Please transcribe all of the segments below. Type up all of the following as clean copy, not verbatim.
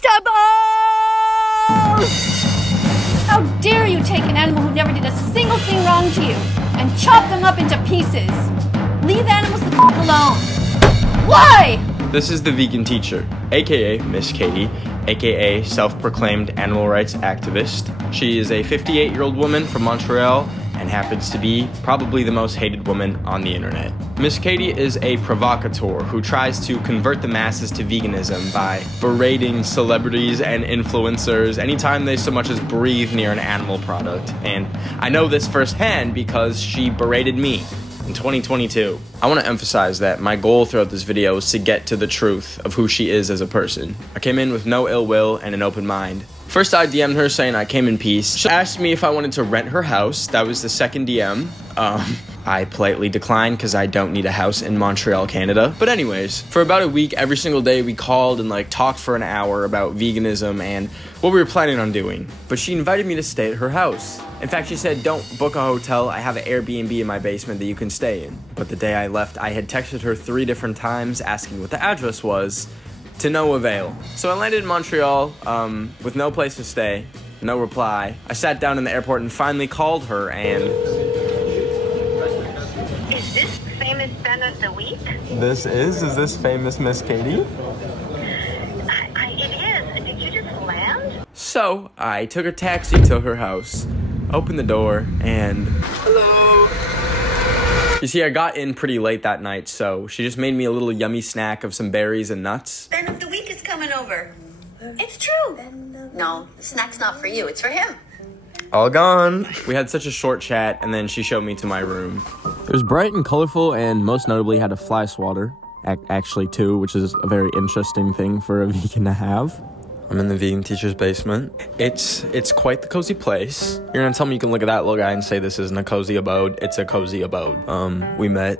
vegetables! How dare you take an animal who never did a single thing wrong to you and chop them up into pieces? Leave animals the f alone. Why? This is the vegan teacher, aka Miss Katie, aka self-proclaimed animal rights activist. She is a 58-year-old woman from Montreal and happens to be probably the most hated woman on the internet. Miss Katie is a provocateur who tries to convert the masses to veganism by berating celebrities and influencers anytime they so much as breathe near an animal product. And I know this firsthand because she berated me in 2022. I want to emphasize that my goal throughout this video is to get to the truth of who she is as a person. I came in with no ill will and an open mind. First, I DM'd her saying I came in peace. She asked me if I wanted to rent her house. That was the second DM. I politely declined because I don't need a house in Montreal, Canada. But anyways, for about a week, every single day we called and talked for an hour about veganism and what we were planning on doing. But she invited me to stay at her house. In fact, she said, don't book a hotel. I have an Airbnb in my basement that you can stay in. But the day I left, I had texted her 3 different times asking what the address was, to no avail. So I landed in Montreal with no place to stay, no reply. I sat down in the airport and finally called her and... Is this famous Ben of the week? Is this famous Miss Katie? It is. Did you just land? So I took a taxi to her house, opened the door, and... Hello! You see, I got in pretty late that night, so she just made me a little yummy snack of some berries and nuts. Ben of the week is coming over. It's true. No, the snack's not for you. It's for him. All gone. We had such a short chat, and then she showed me to my room. It was bright and colorful, and most notably had a fly swatter. Actually 2, which is a very interesting thing for a vegan to have. I'm in the vegan teacher's basement. It's quite the cozy place. You're gonna tell me you can look at that little guy and say this isn't a cozy abode. It's a cozy abode. We met,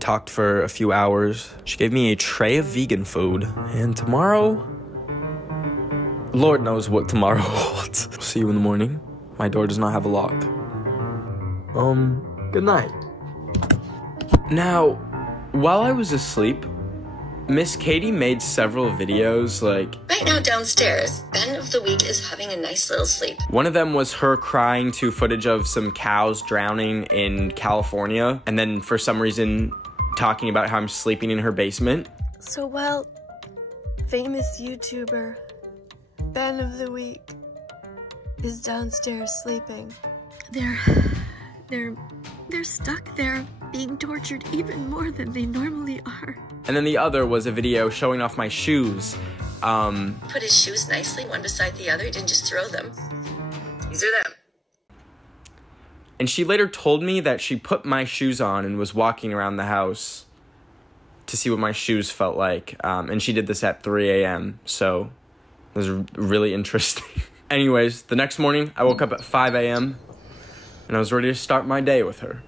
talked for a few hours. She gave me a tray of vegan food. And tomorrow, Lord knows what tomorrow holds. See you in the morning. My door does not have a lock. Good night. Now, while I was asleep, Miss Katie made several videos Right now downstairs, Ben of the week is having a nice little sleep. One of them was her crying to footage of some cows drowning in California, and then for some reason talking about how I'm sleeping in her basement. So while famous YouTuber Ben of the week is downstairs sleeping, they're stuck there being tortured even more than they normally are. And then the other was a video showing off my shoes. Put his shoes nicely, one beside the other. He didn't just throw them. These are them. And she later told me that she put my shoes on and was walking around the house to see what my shoes felt like. And she did this at 3 a.m. So it was really interesting. Anyways, the next morning I woke up at 5 a.m. and I was ready to start my day with her.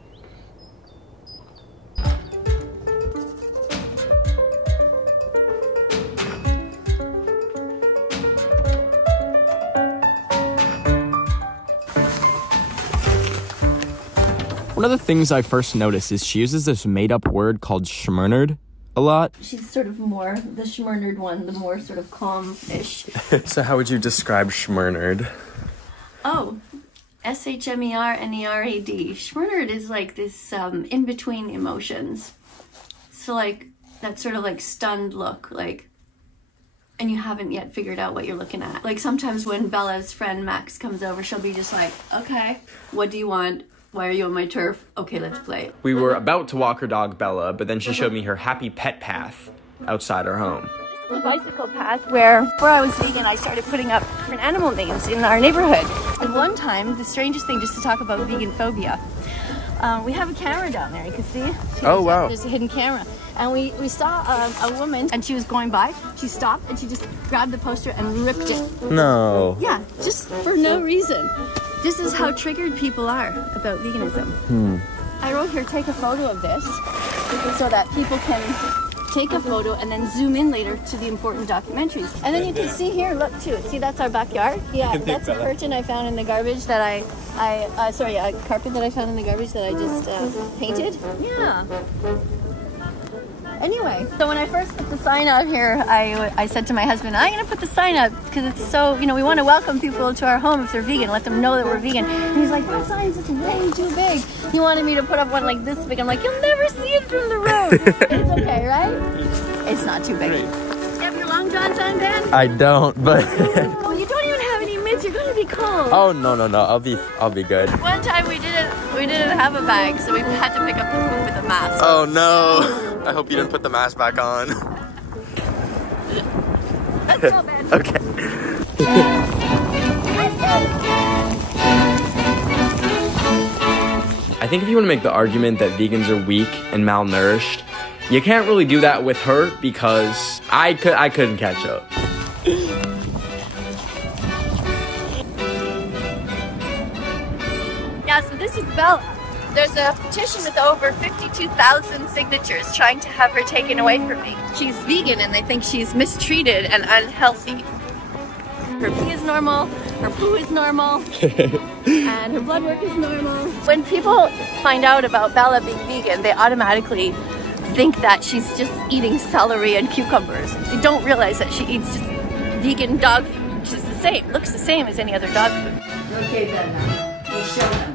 One of the things I first noticed is she uses this made-up word called schmernerd a lot. She's sort of more the schmernerd one, the more sort of calm-ish. So how would you describe schmernerd? Oh, S-H-M-E-R-N-E-R-A-D. Schmernerd is like this in-between emotions. So that sort of stunned look, and you haven't yet figured out what you're looking at. Sometimes when Bella's friend Max comes over, she'll be just okay, what do you want? Why are you on my turf? Okay, let's play. We were about to walk her dog Bella, but then she showed me her happy pet path outside our home. The bicycle path where I was vegan, I started putting up different animal names in our neighborhood. And one time, the strangest thing, just to talk about vegan phobia, we have a camera down there, you can see. Oh, wow. There's a hidden camera. And we saw a woman, and she was going by. She stopped, and she just grabbed the poster and ripped it. No. Yeah, just for no reason. This is how triggered people are about veganism. I wrote here, take a photo of this, so that people can take a photo and then zoom in later to the important documentaries. And then you can see here, look too, see that's our backyard? Yeah, that's a curtain I found in the garbage that a carpet that I found in the garbage that I just painted. Yeah. Anyway, so when I first put the sign out here, I said to my husband, I'm gonna put the sign up because it's so, you know, we want to welcome people to our home if they're vegan, let them know that we're vegan. And he's like, that sign's just way too big. He wanted me to put up one like this big. I'm like, you'll never see it from the road. It's okay, right? It's not too big. Great. Do you have your long johns on, Ben? I don't, but Oh, you don't even have any mitts. You're gonna be cold. oh no. I'll be good. One time we didn't have a bag, so we had to pick up the poop with a mask. Oh no. I hope you didn't put the mask back on. Let's go, Ben. Okay. I think if you want to make the argument that vegans are weak and malnourished, you can't really do that with her because I couldn't catch up. Yeah, so this is Bella. There's a petition with over 52,000 signatures trying to have her taken away from me. She's vegan and they think she's mistreated and unhealthy. Her pee is normal, her poo is normal, and her blood work is normal. When people find out about Bella being vegan, they automatically think that she's just eating celery and cucumbers. They don't realize that she eats just vegan dog food, which is the same, looks the same as any other dog food. Okay, Ben, now, we'll show them.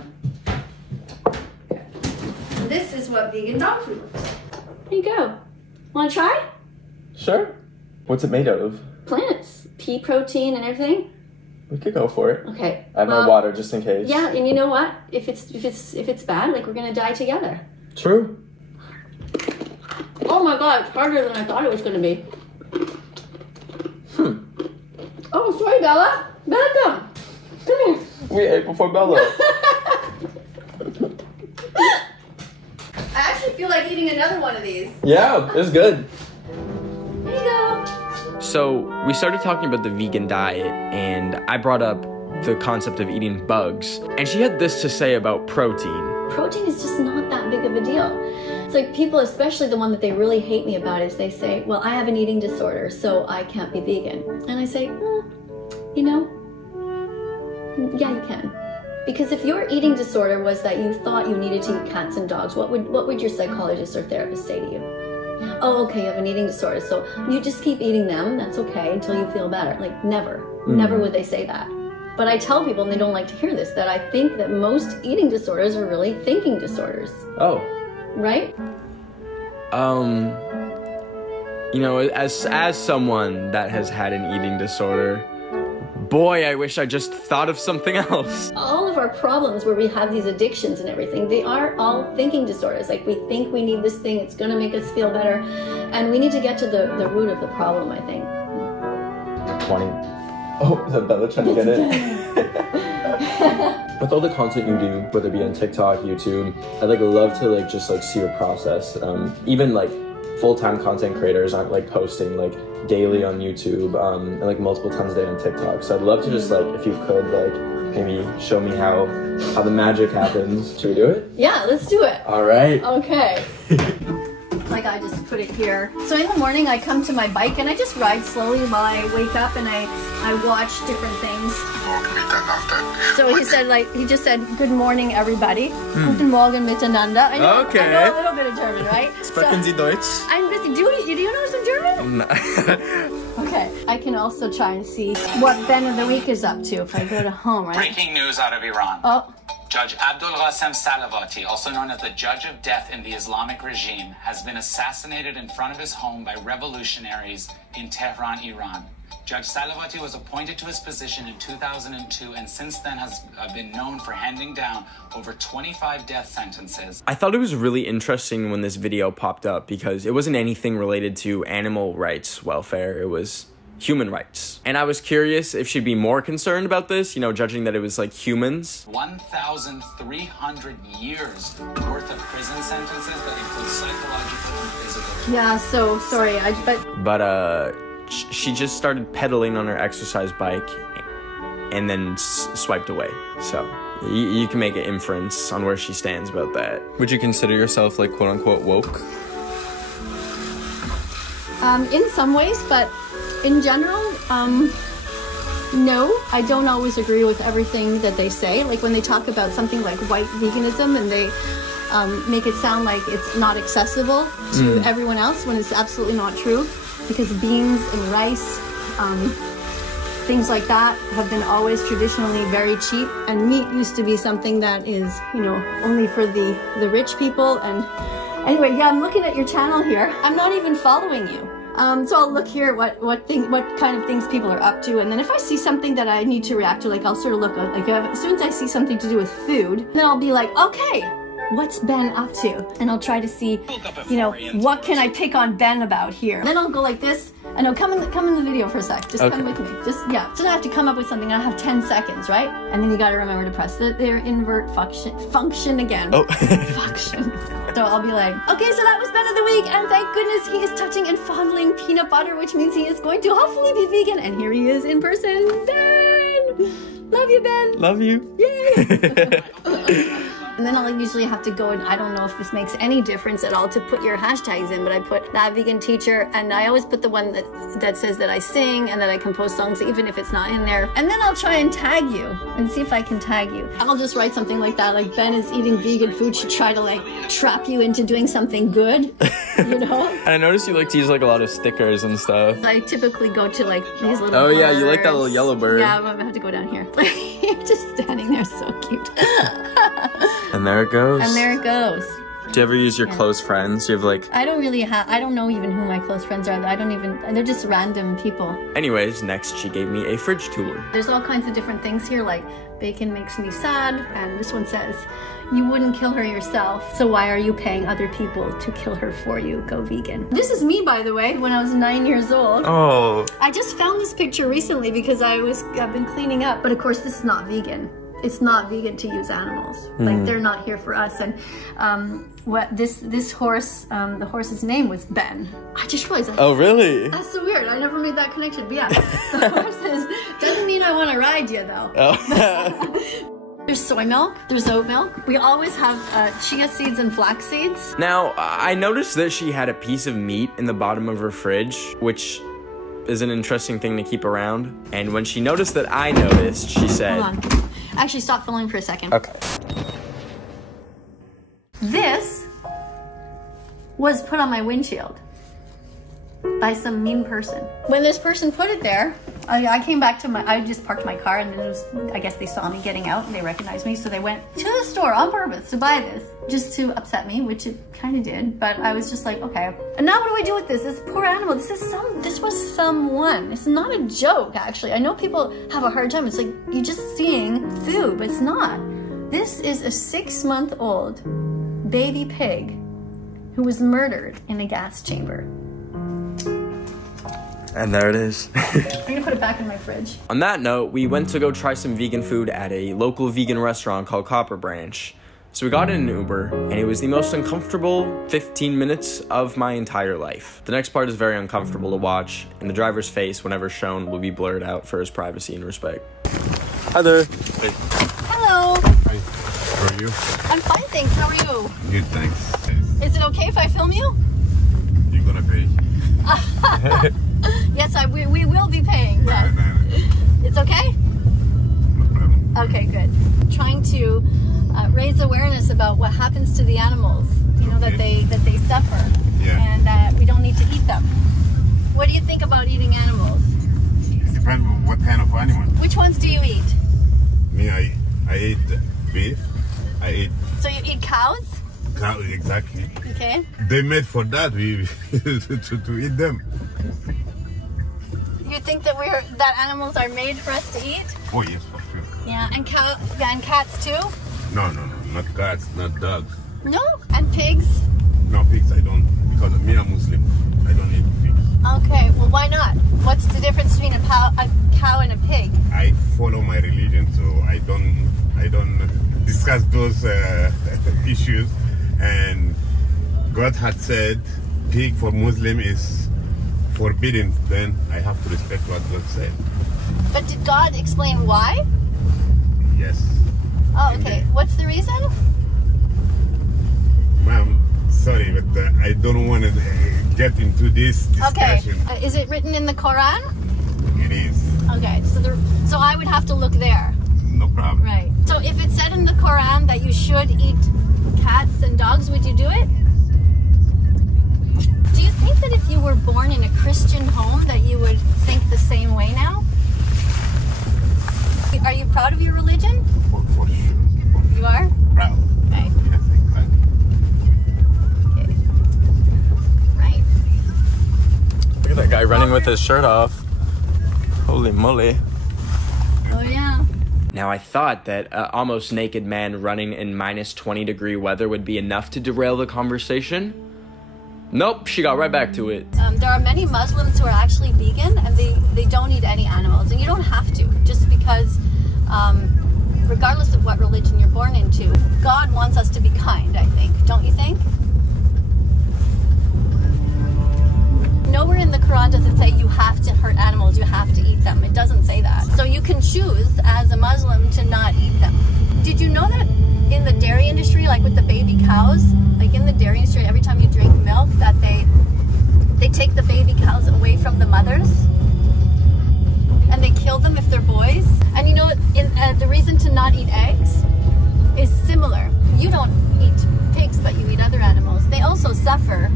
This is what vegan dog food looks like. There you go. Want to try? Sure. What's it made out of? Plants, pea protein and everything. We could go for it. Okay. I have my water just in case. Yeah, and you know what? If it's bad, like we're gonna die together. True. Oh my God, it's harder than I thought it was gonna be. Oh, sorry, Bella. Bella, come here. We ate before Bella. I actually feel like eating another one of these. Yeah, it's good. Here you go. So we started talking about the vegan diet, and I brought up the concept of eating bugs, and she had this to say about protein. Protein is just not that big of a deal. It's like people, especially the one that they really hate me about is they say, well, I have an eating disorder, so I can't be vegan. And I say, you know, yeah, you can. Because if your eating disorder was that you thought you needed to eat cats and dogs, what would your psychologist or therapist say to you? Oh, okay, you have an eating disorder, so you just keep eating them, that's okay, until you feel better. Like, never would they say that. But I tell people, and they don't like to hear this, that I think that most eating disorders are really thinking disorders. Oh. Right? You know, as someone that has had an eating disorder, boy, I wish I just thought of something else. All of our problems where we have these addictions and everything, they are all thinking disorders. Like, we think we need this thing, it's gonna make us feel better, and we need to get to the root of the problem, I think. 20. Oh, is that Bella trying to get it? With all the content you do, whether it be on TikTok, YouTube, I'd love to just see your process. Even full-time content creators aren't posting daily on YouTube and multiple times a day on TikTok. So I'd love to just if you could maybe show me how the magic happens. Should we do it? Yeah, let's do it. All right. Okay. I just put it here. So in the morning I come to my bike and I just ride slowly while I wake up and I watch different things. So he just said, good morning everybody. Guten Morgen miteinander. I know a little bit of German, right? Sprechen Sie Deutsch? I'm busy. Do you know some German? No. Okay, I can also try and see what Ben of the Week is up to if I go to home, right? Breaking news out of Iran. Oh. Judge Abdul Rassem Salavati, also known as the Judge of Death in the Islamic regime, has been assassinated in front of his home by revolutionaries in Tehran, Iran. Judge Salavati was appointed to his position in 2002 and since then has been known for handing down over 25 death sentences. I thought it was really interesting when this video popped up because it wasn't anything related to animal rights welfare, it was human rights. And I was curious if she'd be more concerned about this, judging that it was humans. 1,300 years worth of prison sentences that include psychological and physical. Yeah, so sorry, But she just started pedaling on her exercise bike and then swiped away. So you can make an inference on where she stands about that. Would you consider yourself quote unquote woke? In some ways, but in general, no, I don't always agree with everything that they say. Like when they talk about something like white veganism and make it sound like it's not accessible to everyone else when it's absolutely not true, because beans and rice, things like that have been always traditionally very cheap, and meat used to be something that is, you know, only for the rich people. And anyway, yeah, I'm looking at your channel here. I'm not even following you. So I'll look here at what kind of things people are up to, and then if I see something that I need to react to, like I'll sort of look like as soon as I see something to do with food, then I'll be like, okay, what's Ben up to? And I'll try to see, you know, what can I pick on Ben about here? Then I'll go like this, and I'll come in the video for a sec. Just come with me. Just, yeah. So I have to come up with something. I have 10 seconds, right? And then you got to remember to press their invert function again. Oh. Function. So I'll be like, okay, so that was Ben of the week, and thank goodness he is touching and fondling peanut butter, which means he is going to hopefully be vegan. And here he is in person, Ben. Love you, Ben. Love you. Yay. And then I'll usually have to go, and I don't know if this makes any difference at all to put your hashtags in, but I put that vegan teacher, and I always put the one that says that I sing and that I compose songs, even if it's not in there. And then I'll try and tag you and see if I can tag you. I'll just write something like that, like Ben is eating vegan food to try to like trap you into doing something good, you know? And I noticed you like to use like a lot of stickers and stuff. I typically go to like these little birds. Yeah, you like that little yellow bird. Yeah, I'm gonna have to go down here. You're just standing there, so cute. And there it goes. And there it goes. Do you ever use your close friends? Do you have like... I don't know even who my close friends are. They're just random people. Anyways, next she gave me a fridge tour. There's all kinds of different things here, like bacon makes me sad, and this one says, you wouldn't kill her yourself, so why are you paying other people to kill her for you? Go vegan. This is me, by the way, when I was 9 years old. Oh. I just found this picture recently because I've been cleaning up, but of course this is not vegan. It's not vegan to use animals. Like, they're not here for us. And this horse, the horse's name was Ben. I just realized. Oh, really? That's so weird. I never made that connection. But yeah, the horse doesn't mean I want to ride you though. Oh. There's soy milk, there's oat milk. We always have chia seeds and flax seeds. Now, I noticed that she had a piece of meat in the bottom of her fridge, which is an interesting thing to keep around. And when she noticed that I noticed, she said... Hold on. Actually, stop filming for a second. Okay. This was put on my windshield by some mean person. When this person put it there, I came back to I just parked my car, and then I guess they saw me getting out and they recognized me, so they went to the store on purpose to buy this, just to upset me, which it kind of did, but I was just like, okay. And now what do I do with this? This poor animal, this was someone. It's not a joke, actually. I know people have a hard time. It's like, you're just seeing food, but it's not. This is a 6-month-old baby pig who was murdered in a gas chamber. And there it is. I'm gonna put it back in my fridge. On that note, we went to go try some vegan food at a local vegan restaurant called Copper Branch. So we got in an Uber, and it was the most uncomfortable 15 minutes of my entire life. The next part is very uncomfortable to watch, and the driver's face, whenever shown, will be blurred out for his privacy and respect. Hi there. Hey. Hello. Hi. How are you? I'm fine, thanks. How are you? Good, thanks. Is it okay if I film you? You're gonna pay. Yes, we will be paying. Yes. No. It's okay? No problem. Okay, good. Trying to raise awareness about what happens to the animals. You know, that they suffer. Yeah. And that we don't need to eat them. What do you think about eating animals? It depends on what kind of animal. Which ones do you eat? Me, I eat beef. I eat So you eat cows? cow, exactly. Okay. They made for that, to eat them. You think that animals are made for us to eat? Oh yes, for sure. Yeah, and cats too? No, not cats, not dogs. No? And pigs? No, pigs I don't, because me a Muslim. I don't eat pigs. Okay, well why not? What's the difference between a cow and a pig? I follow my religion, so I don't discuss those issues. And God had said pig for Muslim is forbidden, then I have to respect what God said. But did God explain why? Yes. Oh, okay. What's the reason? Ma'am, sorry, but I don't want to get into this discussion. Okay. Is it written in the Quran? It is. Okay, so I would have to look there. No problem. Right. So if it said in the Quran that you should eat cats and dogs, would you do it? Do you think that if you were born in a Christian home that you would think the same way now? Are you proud of your religion? For sure. You are? Proud. Okay. Yes, exactly. Okay. Right. Look at that guy running with his shirt off. Holy moly. Oh yeah. Now, I thought that an almost naked man running in minus 20-degree weather would be enough to derail the conversation. Nope, she got right back to it. There are many Muslims who are actually vegan, and they don't eat any animals. And you don't have to, just because regardless of what religion you're born into, God wants us to be kind, I think. Don't you think? Nowhere in the Quran does it say you have to hurt animals, you have to eat them. It doesn't say that. So you can choose as a Muslim to not eat them. Did you know that in the dairy industry, like with the baby cows, like in the dairy industry, every time you drink milk, that they take the baby cows away from the mothers and they kill them if they're boys? And you know, the reason to not eat eggs is similar. You don't eat pigs, but you eat other animals. They also suffer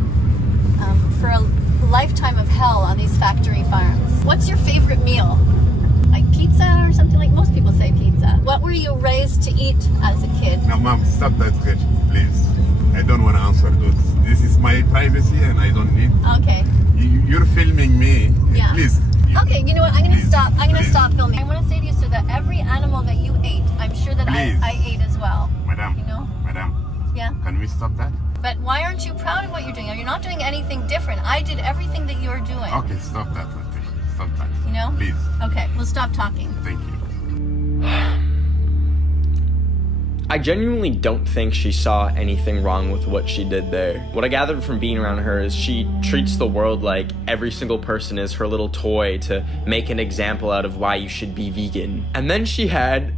for a lifetime of hell on these factory farms. What's your favorite meal? Like pizza or something? Like most people say pizza. What were you raised to eat as a kid? Now, Mom, stop that question, please. I don't want to answer those. This is my privacy and I don't need... Okay. You're filming me. Yeah. Please. Okay, you know what? I'm going to stop. I'm going to Please. stop filming. I want to say to you, sir, that every animal that you ate, I'm sure that I ate as well. Madam. You know? Madam. Yeah. Can we stop that? But why aren't you proud of what you're doing? You're not doing anything different. I did everything that you're doing. Okay, stop that. Stop that. You know? Please. Okay, we'll stop talking. Thank you. I genuinely don't think she saw anything wrong with what she did there. What I gathered from being around her is she treats the world like every single person is her little toy to make an example out of why you should be vegan. And then she had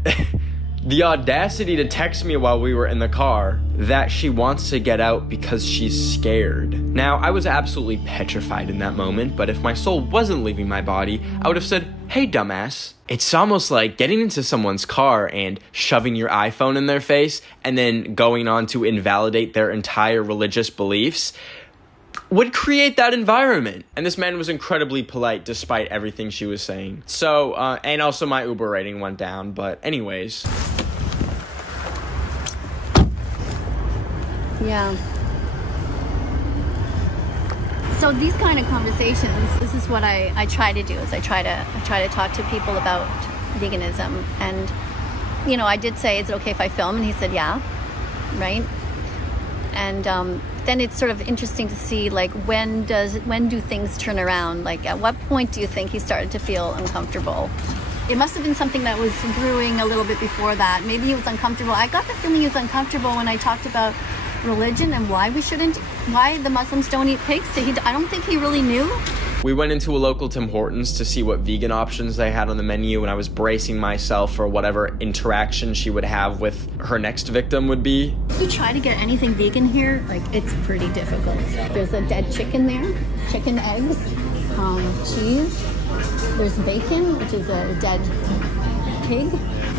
the audacity to text me while we were in the car that she wants to get out because she's scared. Now, I was absolutely petrified in that moment, but if my soul wasn't leaving my body, I would have said, "Hey, dumbass." It's almost like getting into someone's car and shoving your iPhone in their face and then going on to invalidate their entire religious beliefs would create that environment. And this man was incredibly polite despite everything she was saying. So, and also my Uber rating went down, but anyways. Yeah. So these kind of conversations, this is what I try to do, is I try to talk to people about veganism. And, you know, I did say, is it okay if I film? And he said, yeah, right? And then it's sort of interesting to see, like, when do things turn around? Like, at what point do you think he started to feel uncomfortable? It must have been something that was brewing a little bit before that. Maybe he was uncomfortable. I got the feeling he was uncomfortable when I talked about religion and why the Muslims don't eat pigs. I don't think he really knew. We went into a local Tim Hortons to see what vegan options they had on the menu, and I was bracing myself for whatever interaction she would have with her next victim would be. If you try to get anything vegan here, like, it's pretty difficult. There's a dead chicken there, chicken eggs, cheese. There's bacon, which is a dead pig.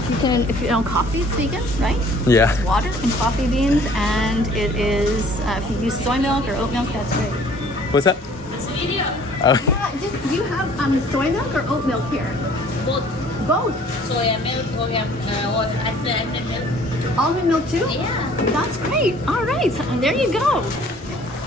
If you know, coffee is vegan, right? Yeah. It's water and coffee beans, and it is, if you use soy milk or oat milk, that's great. What's that? Oh. Yeah, do you have soy milk or oat milk here? Both. Both? Soya milk or almond milk. Almond milk too? Yeah. That's great. All right, so there you go.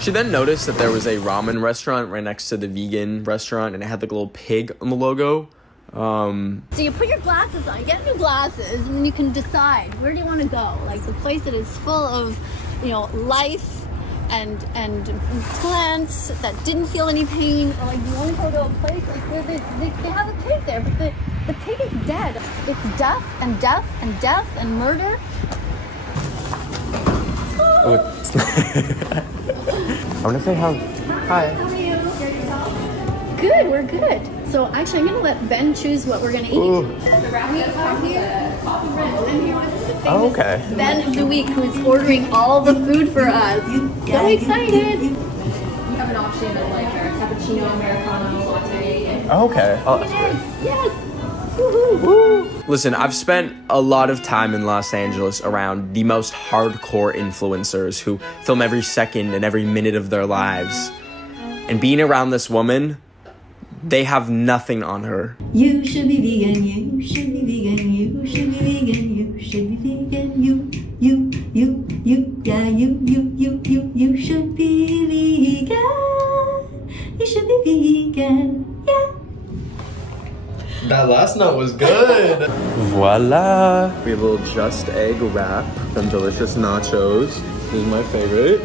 She then noticed that there was a ramen restaurant right next to the vegan restaurant, and it had like a little pig on the logo. So you put your glasses on, you get new glasses, and then you can decide where do you want to go. Like the place that is full of, you know, life and plants that didn't feel any pain, or like you want to go to a place like where they have a pig there, but the pig is dead. It's death and death and death and murder. I want to say hi. How are you? Good, we're good. So actually, I'm going to let Ben choose what we're going to eat. Ooh. We are here. I'm here with the famous Okay. Ben of the week, who's ordering all the food for us. So excited. We have an option of like our cappuccino, Americano, latte. Okay. Oh, that's Yes, great. yes. Woohoo. Woo. Listen, I've spent a lot of time in Los Angeles around the most hardcore influencers who film every second and every minute of their lives. And being around this woman, they have nothing on her. You should be vegan, you should be vegan, you should be vegan, you should be vegan, you should be vegan, you should be vegan, yeah. That last note was good. Voila. We have a little just egg wrap from Delicious Nachos. This is my favorite.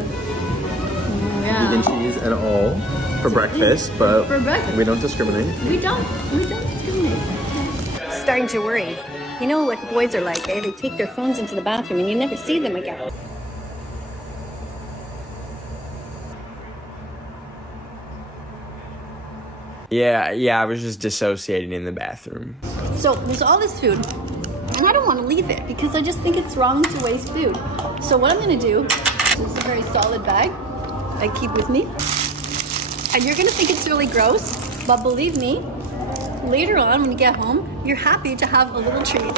Yeah. Vegan cheese and all for breakfast, but for breakfast. we don't discriminate. We don't discriminate. Starting to worry. You know what boys are like, eh? They take their phones into the bathroom and you never see them again. Yeah, I was just dissociating in the bathroom. So there's all this food, and I don't want to leave it because I just think it's wrong to waste food. So what I'm gonna do, this is a very solid bag I keep with me, and you're gonna think it's really gross, but believe me, later on when you get home, you're happy to have a little treat.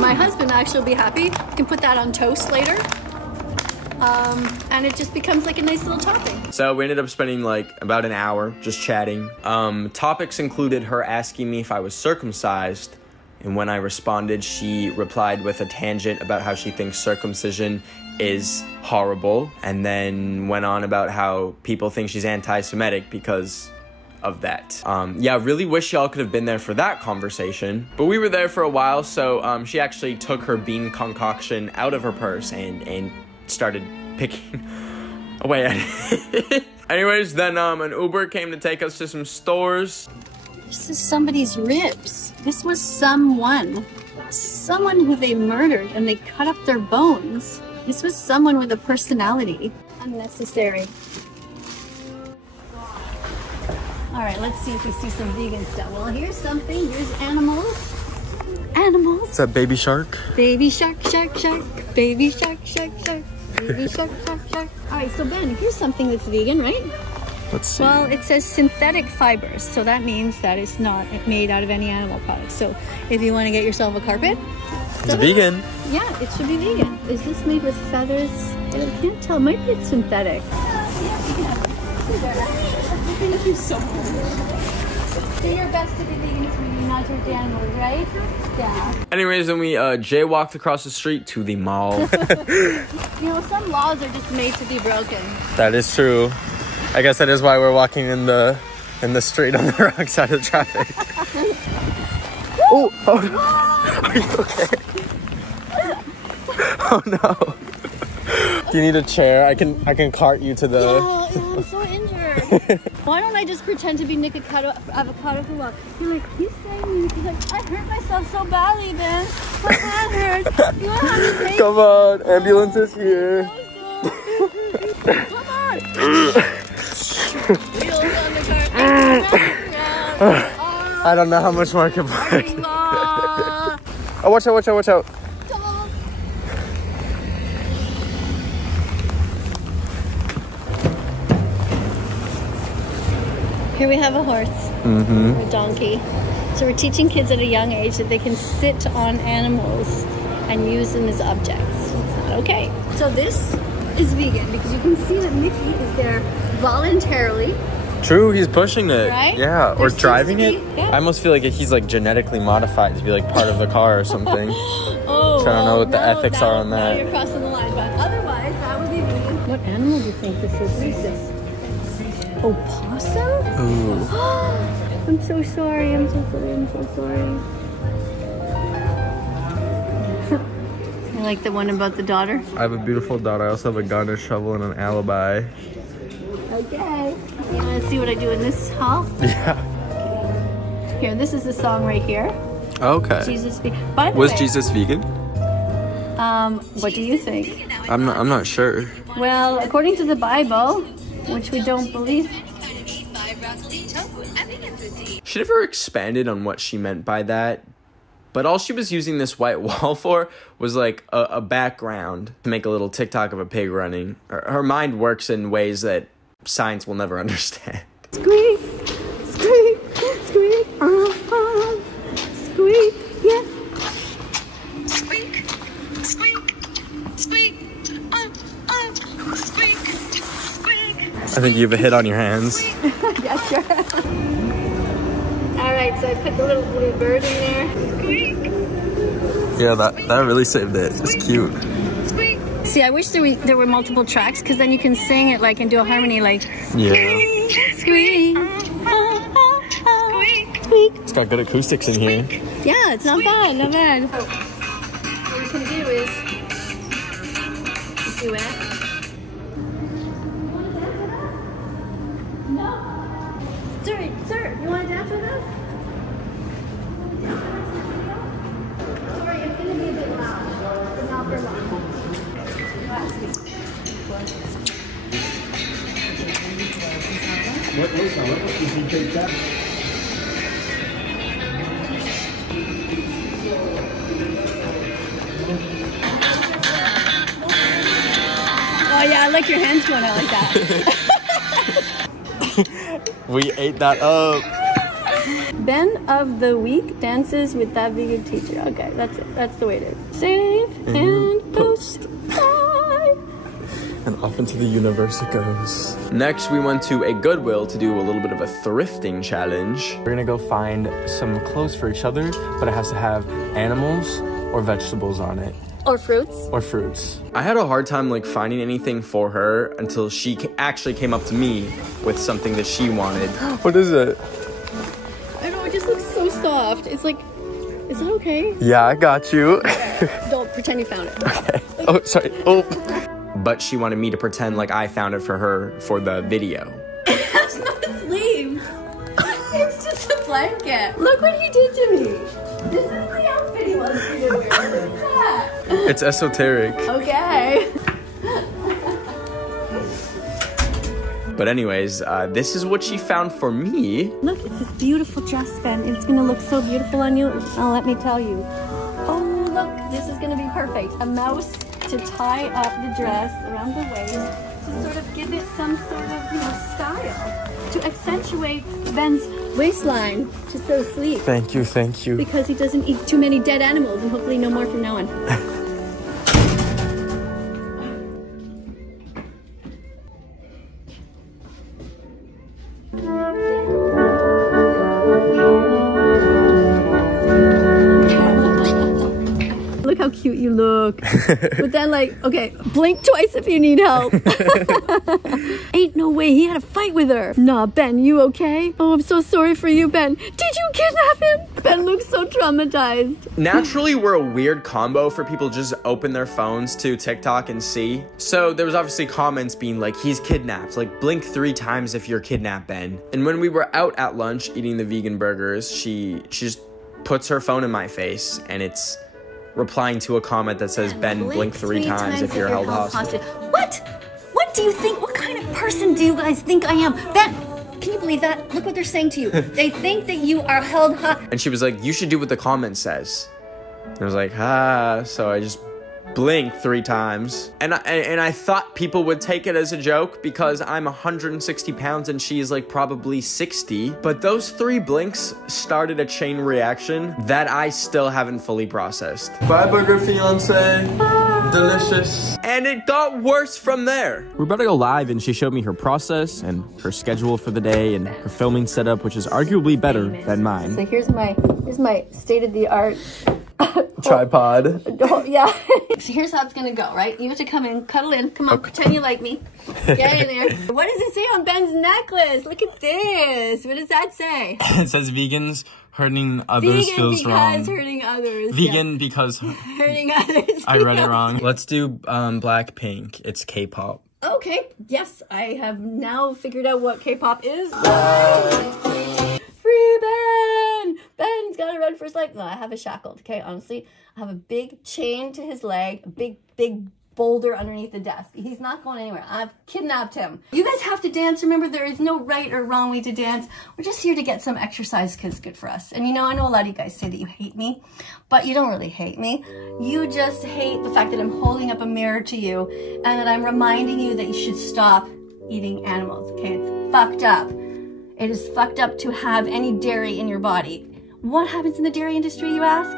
My husband actually will be happy. You can put that on toast later. And it just becomes like a nice little topping. So we ended up spending like about an hour just chatting. Topics included her asking me if I was circumcised, and when I responded, she replied with a tangent about how she thinks circumcision is horrible, and then went on about how people think she's anti-Semitic because of that. Yeah, really wish y'all could have been there for that conversation, but we were there for a while, so she actually took her bean concoction out of her purse and started picking away at it. Anyways, then an Uber came to take us to some stores. This is somebody's ribs. This was someone who they murdered and they cut up their bones. This was someone with a personality. Unnecessary. All right, let's see if we see some vegan stuff. Well, here's something. Here's animals. Animals. Is that baby shark? Baby shark, shark, shark. Baby shark, shark, shark. Baby shark, shark, shark. All right, so Ben, here's something that's vegan, right? Let's see. Well, it says synthetic fibers, so that means that it's not made out of any animal products. So if you want to get yourself a carpet, it's vegan. Yeah, it should be vegan. Is this made with feathers? I can't tell. Maybe it's synthetic. Thank you so much. Do your best to be vegan, sweetie, not hurt the animals, right? Yeah. Anyways, then we jaywalked across the street to the mall. You know, some laws are just made to be broken. That is true. I guess that is why we're walking in the street on the wrong side of traffic. Oh, are you okay? Oh no. Do you need a chair? I can cart you to the... Yeah, I'm so injured. Why don't I just pretend to be Nick Avocado who walks? You're like, you saved me because I hurt myself so badly, Ben. My hand hurts. You want to have me take Come on, ambulance is here. Come on. Wheels on the cart. I don't know how much more I can park. Oh, watch out, watch out, watch out. Here we have a horse, or a donkey. So we're teaching kids at a young age that they can sit on animals and use them as objects. It's not okay. So this is vegan because you can see that Mickey is there voluntarily. True, he's pushing it. Right? Yeah, or driving it. Yeah. I almost feel like he's like genetically modified to be like part of the car or something. Oh, so I don't know what the ethics are on now that. You're crossing the line, but otherwise that would be vegan. What animal do you think this is? What is this? Opossum? Ooh. I'm so sorry, I'm so sorry, I'm so sorry. I like the one about the daughter. I have a beautiful daughter. I also have a gun, a shovel, and an alibi. Okay. You want to see what I do in this haul? Yeah. Here, this is the song right here. Okay. Jesus. By the Was way, Jesus vegan? what do you think? I'm not sure. Well, according to the Bible, which we don't believe. She never expanded on what she meant by that, but all she was using this white wall for was like a background to make a little TikTok of a pig running. Her mind works in ways that science will never understand. Squeak, squeak, squeak, squeak, yeah. I think you have a hit on your hands. Yeah, sure. All right, so I put the little blue bird in there. Yeah, that really saved it. It's cute. See, I wish there were multiple tracks, because then you can sing it like and do a harmony like. Yeah. Squeak. It's got good acoustics in here. Yeah, it's not bad, not bad. So, what we can do is duet. No. Sir, you want to dance with us? Sorry, it's going to be a bit loud. It's not for long. What is that? Did you take that? Oh yeah, I like your hands going out like that. We ate that up. Ben of the week dances with that vegan teacher. Okay, that's it. That's the way it is. Save and post. Bye. And off into the universe it goes. Next, we went to a Goodwill to do a little bit of a thrifting challenge. We're gonna go find some clothes for each other, but it has to have animals or vegetables on it. Or fruits. Or fruits. I had a hard time like finding anything for her until she actually came up to me with something that she wanted. What is it? I know, it just looks so soft. It's like, is that okay? Yeah, I got you. Okay. Don't pretend you found it. Okay. Oh, sorry. Oh. But she wanted me to pretend like I found it for her for the video. That's not a sleeve. It's just a blanket. Look what he did to me. This is the outfit he wants me to wear. Look at that. It's esoteric. Okay. But anyways, this is what she found for me. Look, it's this beautiful dress, Ben. It's gonna look so beautiful on you. Oh, let me tell you. Oh, look, this is gonna be perfect. A mouse to tie up the dress around the waist to sort of give it some sort of, style. To accentuate Ben's waistline, just so sleek. Thank you, thank you. Because he doesn't eat too many dead animals, and hopefully no more from now on. Look how cute you look. But then okay, blink twice if you need help. Ain't no way he had a fight with her. Nah, Ben, you okay? Oh, I'm so sorry for you, Ben. Did you kidnap him? Ben looks so traumatized. Naturally, we're a weird combo for people to just open their phones to TikTok and see. So there was obviously comments being like, he's kidnapped. Like, blink 3 times if you're kidnapped, Ben. And when we were out at lunch eating the vegan burgers, she just puts her phone in my face and it's replying to a comment that says, Ben, blink 3 times if you're held hostage. What? What do you think? What kind of person do you guys think I am? Ben, can you believe that? Look what they're saying to you. They think that you are held hostage. And she was like, you should do what the comment says. And I was like, so I just blinked 3 times. And I thought people would take it as a joke because I'm 160 pounds and she's like probably 60. But those 3 blinks started a chain reaction that I still haven't fully processed. Bye, burger fiance. Delicious. And it got worse from there. We're about to go live and she showed me her process and her schedule for the day and her filming setup, which is arguably better than mine. So here's my state-of-the-art tripod. Oh, yeah. So here's how it's gonna go, right? You have to come in, cuddle in. Come on, okay. Pretend you like me. Get in there. What does it say on Ben's necklace? Look at this. What does that say? It says vegans hurting others feels wrong. Vegan because hurting others. Vegan because hurting others. I read it wrong. Let's do Blackpink. It's K-pop. Okay. Yes, I have now figured out what K-pop is. Free Ben! Ben's gotta run for his life. No, I have it shackled, okay? Honestly, I have a big chain to his leg, a big boulder underneath the desk. He's not going anywhere. I've kidnapped him. You guys have to dance. Remember, there is no right or wrong way to dance. We're just here to get some exercise because it's good for us. And I know a lot of you guys say that you hate me, but you don't really hate me. You just hate the fact that I'm holding up a mirror to you and that I'm reminding you that you should stop eating animals, okay? It's fucked up. It is fucked up to have any dairy in your body. What happens in the dairy industry, you ask?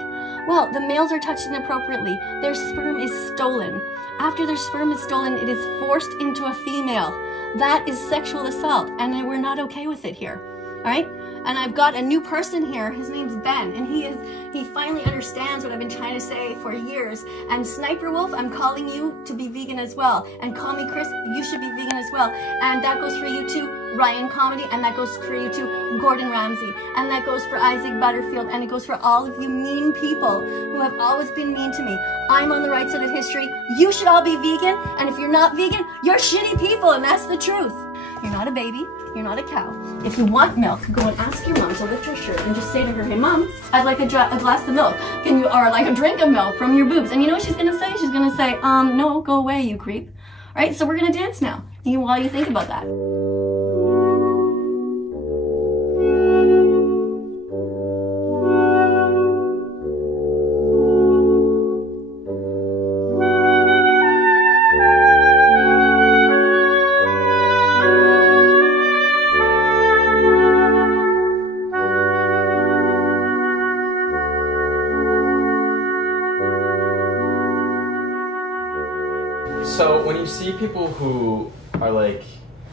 Well, the males are touched inappropriately. Their sperm is stolen. After their sperm is stolen, it is forced into a female. That is sexual assault, and we're not okay with it here. All right? And I've got a new person here. His name's Ben, and he finally understands what I've been trying to say for years. And Sniper Wolf, I'm calling you to be vegan as well. And Call Me Chris, you should be vegan as well. And that goes for you too, Ryan Comedy, and that goes for you too, Gordon Ramsay, and that goes for Isaac Butterfield, and it goes for all of you mean people who have always been mean to me. I'm on the right side of history. You should all be vegan, and if you're not vegan, you're shitty people, and that's the truth. You're not a baby. You're not a cow. If you want milk, go and ask your mom to lift her shirt and just say to her, hey mom, I'd like a glass of milk. Can you, or like a drink of milk from your boobs? And you know what she's gonna say? She's gonna say, no, go away, you creep. All right, so we're gonna dance now, while you think about that. So when you see people who are like,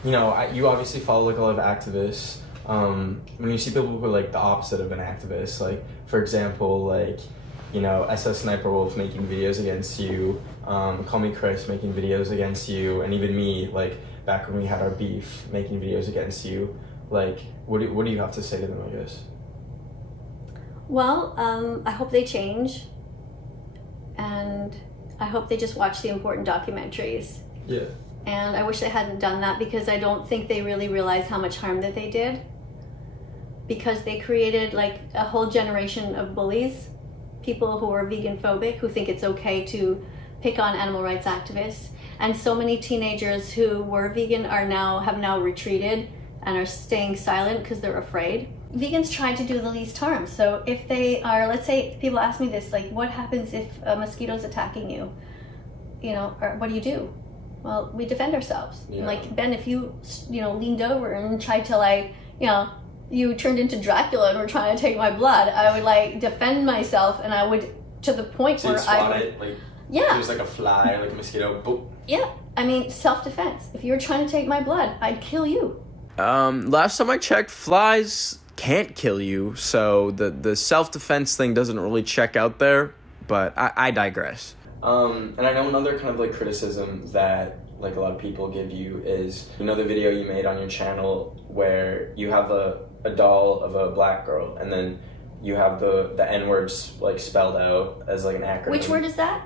you know, you obviously follow like a lot of activists. When you see people who are like the opposite of an activist, like for example, like, you know, SS Sniper Wolf making videos against you, Call Me Chris making videos against you, and even me, like back when we had our beef, making videos against you, like what do you have to say to them, I guess? Well, I hope they change, and I hope they just watch the important documentaries. Yeah. And I wish they hadn't done that, because I don't think they really realize how much harm that they did. Because they created like a whole generation of bullies, people who are vegan phobic, who think it's okay to pick on animal rights activists. And so many teenagers who were vegan have now retreated and are staying silent because they're afraid. Vegans try to do the least harm. So if they are, let's say, people ask me this, like, what happens if a mosquito's attacking you? You know, or what do you do? Well, we defend ourselves. Yeah. Like, Ben, if you leaned over and tried to you turned into Dracula and were trying to take my blood, I would like defend myself, and I would, to the point where I would, it, like, yeah, there's like a fly, like a mosquito, boop. Yeah, I mean, self-defense. If you were trying to take my blood, I'd kill you. Last time I checked, flies can't kill you, so the self-defense thing doesn't really check out there, but I digress. And I know another kind of like criticism that like a lot of people give you is, you know, the video you made on your channel where you have a doll of a black girl, and then you have the N-words like spelled out as like an acronym. Which word is that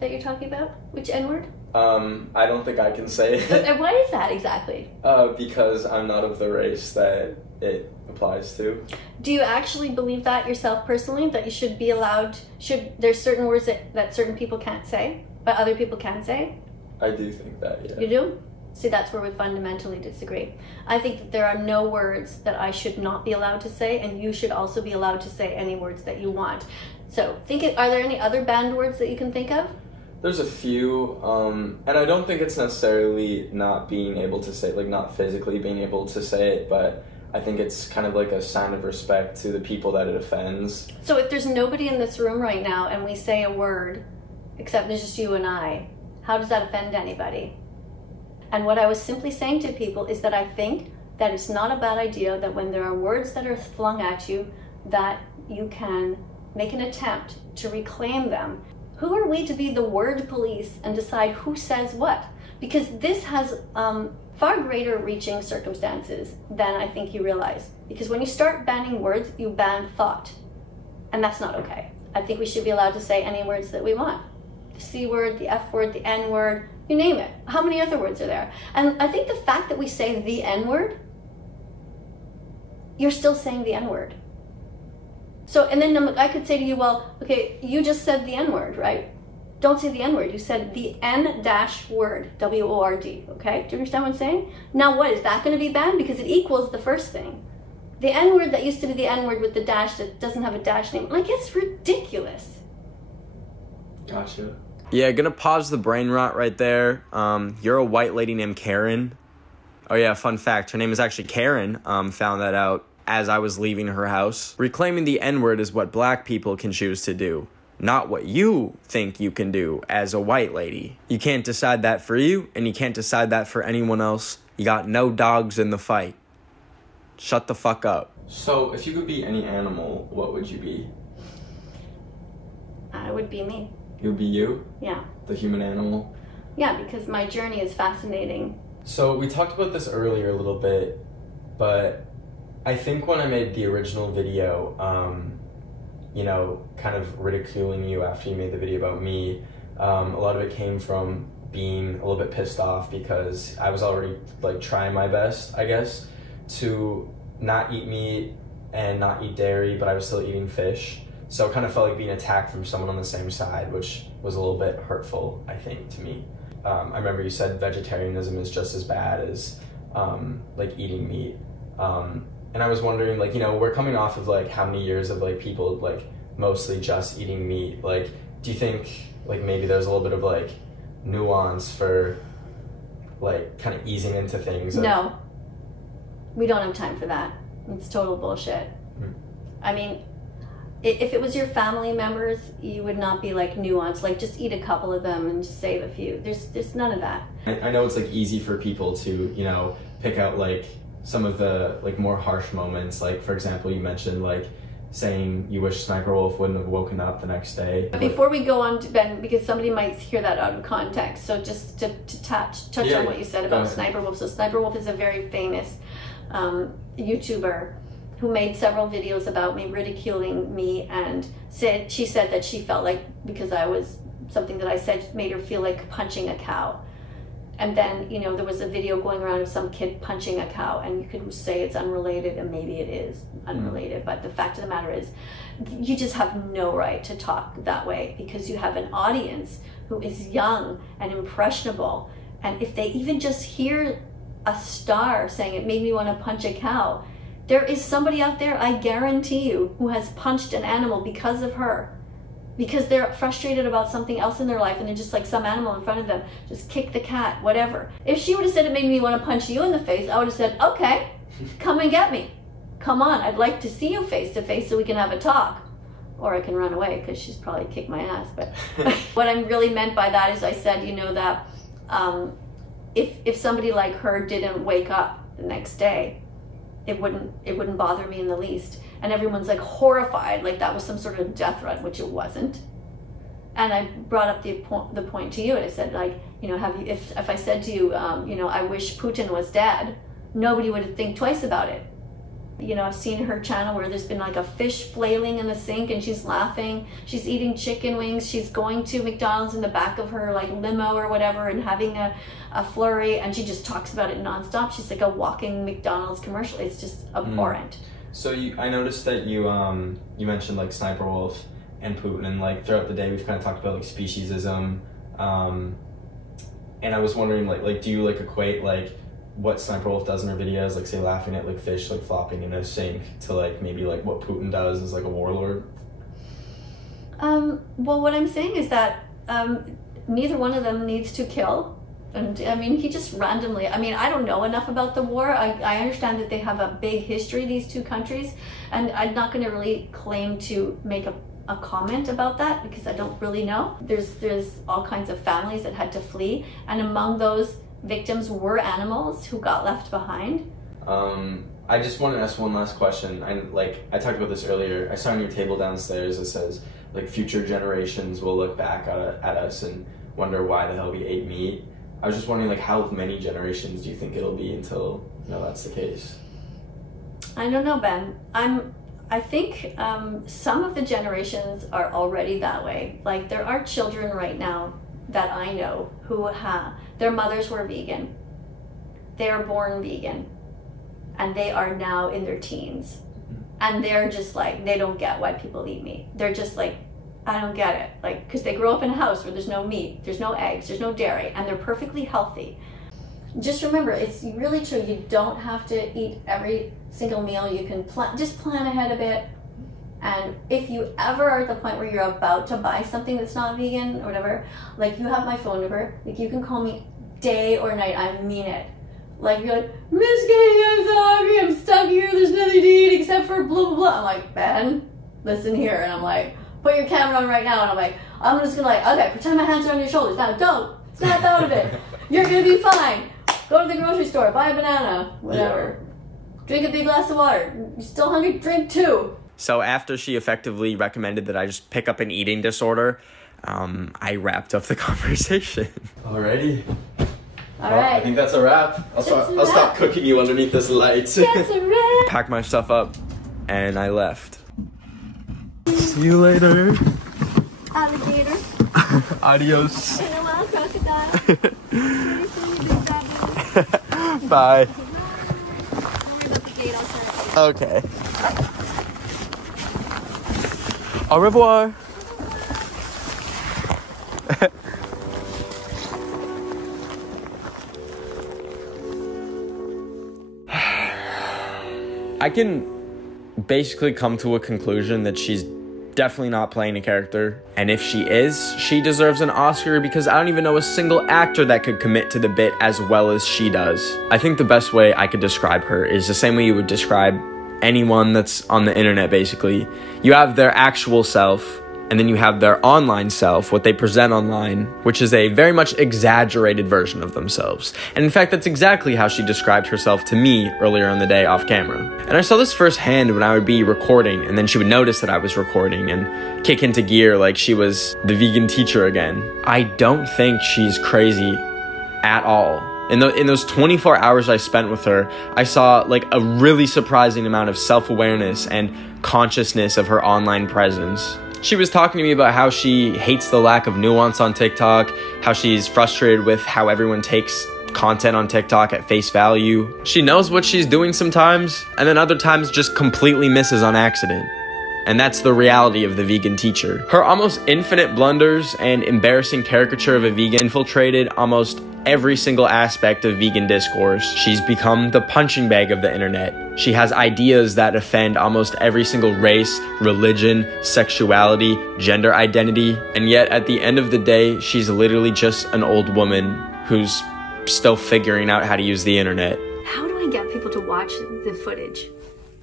you're talking about? Which N-word? I don't think I can say it. And why is that exactly? Because I'm not of the race that it applies to. Do you actually believe that yourself personally, that you should be allowed, there's certain words that certain people can't say, but other people can say? I do think that, yeah. You do? See, that's where we fundamentally disagree. I think that there are no words that I should not be allowed to say, and you should also be allowed to say any words that you want. So, are there any other banned words that you can think of? There's a few, and I don't think it's necessarily not being able to say, like not physically being able to say it, but I think it's kind of like a sign of respect to the people that it offends. So if there's nobody in this room right now and we say a word, except there's just you and I, how does that offend anybody? And what I was simply saying to people is that I think that it's not a bad idea that when there are words that are flung at you, that you can make an attempt to reclaim them. Who are we to be the word police and decide who says what? Because this has far greater reaching circumstances than I think you realize. Because when you start banning words, you ban thought. And that's not okay. I think we should be allowed to say any words that we want. The C word, the F word, the N word, you name it. How many other words are there? And I think the fact that we say the N word, you're still saying the N word. So, and then I could say to you, well, okay, you just said the N word, right? Don't say the N word. You said the N-word, W-O-R-D, okay? Do you understand what I'm saying? Now what, is that going to be banned? Because it equals the first thing. The N word that used to be the N word with the dash that doesn't have a dash name, like, it's ridiculous. Gotcha. Yeah, gonna pause the brain rot right there. You're a white lady named Karen. Oh yeah, fun fact, her name is actually Karen. Found that out as I was leaving her house. Reclaiming the N-word is what black people can choose to do, not what you think you can do as a white lady. You can't decide that for you, and you can't decide that for anyone else You got no dogs in the fight. Shut the fuck up. So, if you could be any animal, what would you be? It would be me. It would be you? Yeah. The human animal? Yeah, because my journey is fascinating. So, we talked about this earlier a little bit, but I think when I made the original video, you know, kind of ridiculing you after you made the video about me, a lot of it came from being a little bit pissed off because I was already like trying my best, I guess, to not eat meat and not eat dairy, but I was still eating fish. So it kind of felt like being attacked from someone on the same side, which was a little bit hurtful, I think, to me. I remember you said vegetarianism is just as bad as like eating meat. And I was wondering, like, you know, we're coming off of like how many years of like people like mostly just eating meat. Like, do you think like maybe there's a little bit of like nuance for like kind of easing into things? No, we don't have time for that. It's total bullshit. I mean, if it was your family members, you would not be like nuanced, like just eat a couple of them and just save a few. There's none of that. I know it's like easy for people to, you know, pick out like some of the like more harsh moments. Like, for example, you mentioned like saying you wish Sniper Wolf wouldn't have woken up the next day. Before we go on to Ben, because somebody might hear that out of context, so just to touch on what you said about Sniper Wolf. So Sniper Wolf is a very famous YouTuber who made several videos about me, ridiculing me, and she said that she felt like because I was something that I said made her feel like punching a cow. And then, you know, there was a video going around of some kid punching a cow, and you could say it's unrelated, and maybe it is unrelated, but the fact of the matter is, you just have no right to talk that way because you have an audience who is young and impressionable, and if they even just hear a star saying it made me want to punch a cow, there is somebody out there, I guarantee you, who has punched an animal because of her. Because they're frustrated about something else in their life and they're just like some animal in front of them, just kick the cat, whatever. If she would have said it made me want to punch you in the face, I would have said, okay, come and get me. Come on, I'd like to see you face to face so we can have a talk. Or I can run away because she's probably kicked my ass. But what I really meant by that is I said, you know, that if somebody like her didn't wake up the next day, it wouldn't bother me in the least. And everyone's like horrified, like that was some sort of death threat, which it wasn't. And I brought up the point to you, and I said, like, you know, if I said to you, you know, I wish Putin was dead, nobody would think twice about it. You know, I've seen her channel where there's been like a fish flailing in the sink and she's laughing. She's eating chicken wings. She's going to McDonald's in the back of her like limo or whatever and having a flurry, and she just talks about it nonstop. She's like a walking McDonald's commercial. It's just abhorrent. So I noticed that you mentioned like Sniper Wolf and Putin, and like throughout the day we've kind of talked about like speciesism, and I was wondering like do you like equate like what Sniper Wolf does in her videos, like say laughing at like fish like flopping in a sink, to like maybe like what Putin does as like a warlord? Well, what I'm saying is that neither one of them needs to kill. And I mean, he just randomly, I mean, I don't know enough about the war. I understand that they have a big history, these two countries, and I'm not going to really claim to make a comment about that because I don't really know. There's all kinds of families that had to flee, and among those victims were animals who got left behind. I just want to ask one last question. I talked about this earlier. I saw on your table downstairs it says like future generations will look back at us and wonder why the hell we ate meat. I was just wondering, like, how many generations do you think it'll be until, you know, that's the case? I don't know, Ben. I think some of the generations are already that way. Like, there are children right now that I know who their mothers were vegan. They are born vegan. And they are now in their teens. And they're just like, they don't get why people eat meat. They're just like, I don't get it. Like, because they grow up in a house where there's no meat, there's no eggs, there's no dairy, and they're perfectly healthy. Just remember, it's really true. You don't have to eat every single meal. You can just plan ahead a bit. And if you ever are at the point where you're about to buy something that's not vegan or whatever, like, you have my phone number. Like, you can call me day or night. I mean it. Like, you're like, Miss Katie, I'm so hungry. I'm stuck here. There's nothing to eat except for blah, blah, blah. I'm like, Ben, listen here. And I'm like, put your camera on right now. And I'm like, I'm just gonna like, okay, pretend my hands are on your shoulders. Now don't snap out of it. You're gonna be fine. Go Go to the grocery store, buy a banana, whatever. Drink a big glass of water. You still hungry? Drink 2. So after she effectively recommended that I just pick up an eating disorder, I wrapped up the conversation. Alrighty. Alright. I think that's a wrap. I'll stop cooking you underneath this light. That's a wrap. Packed my stuff up and I left. See you later. Alligator. Adios. In a wild crocodile. Bye. Okay. Au revoir. I can basically come to a conclusion that she's definitely not playing a character. And if she is, she deserves an Oscar because I don't even know a single actor that could commit to the bit as well as she does. I think the best way I could describe her is the same way you would describe anyone that's on the internet, basically. You have their actual self, and then you have their online self, what they present online, which is a very much exaggerated version of themselves. And in fact, that's exactly how she described herself to me earlier in the day off camera. And I saw this firsthand when I would be recording, and then she would notice that I was recording and kick into gear like she was the vegan teacher again. I don't think she's crazy at all. In those 24 hours I spent with her, I saw like a really surprising amount of self-awareness and consciousness of her online presence. She was talking to me about how she hates the lack of nuance on TikTok, how she's frustrated with how everyone takes content on TikTok at face value. She knows what she's doing sometimes, and then other times just completely misses on accident. And that's the reality of the vegan teacher. Her almost infinite blunders and embarrassing caricature of a vegan infiltrated almost every single aspect of vegan discourse. She's become the punching bag of the internet. She has ideas that offend almost every single race, religion, sexuality, gender identity, and yet at the end of the day, she's literally just an old woman who's still figuring out how to use the internet. How do I get people to watch the footage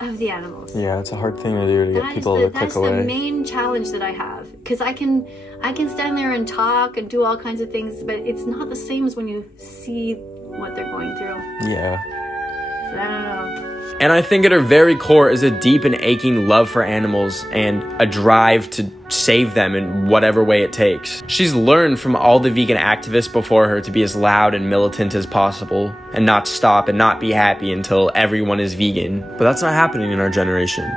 of the animals? Yeah, it's a hard thing to do to get people to click away. That's the main challenge that I have, because I can stand there and talk and do all kinds of things, but it's not the same as when you see what they're going through. Yeah. So I don't know. And I think at her very core is a deep and aching love for animals and a drive to save them in whatever way it takes. She's learned from all the vegan activists before her to be as loud and militant as possible and not stop and not be happy until everyone is vegan. But that's not happening in our generation.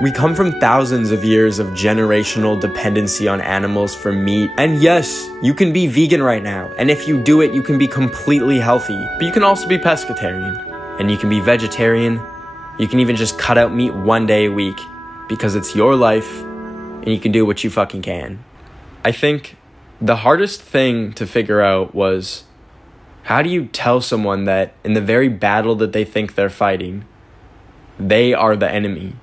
We come from thousands of years of generational dependency on animals for meat. And yes, you can be vegan right now. And if you do it, you can be completely healthy. But you can also be pescatarian. And you can be vegetarian. You can even just cut out meat one day a week because it's your life and you can do what you fucking can. I think the hardest thing to figure out was, how do you tell someone that in the very battle that they think they're fighting, they are the enemy?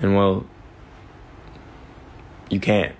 And well, you can't.